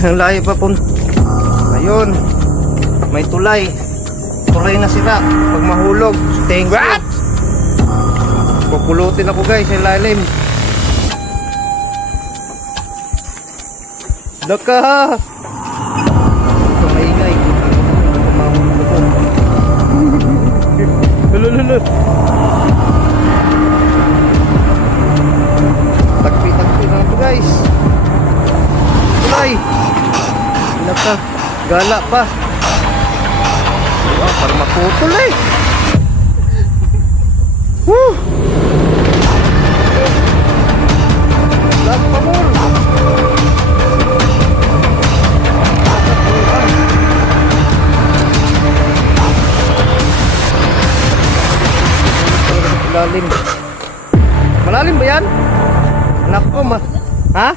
Ang layo pa po. Ayun. May tulay. Tulay na sira. Pag mahulog. Thank you. Pupulutin ako guys sa ilalim. Daka. Ito maingay. Lulululu. Tagpi-tagpi na ito guys. Tulay. Naka. Gala pa. Wow, para maputol eh. Woo! Lag pa mo. Malalim. Malalim ba yan? Nako, ha?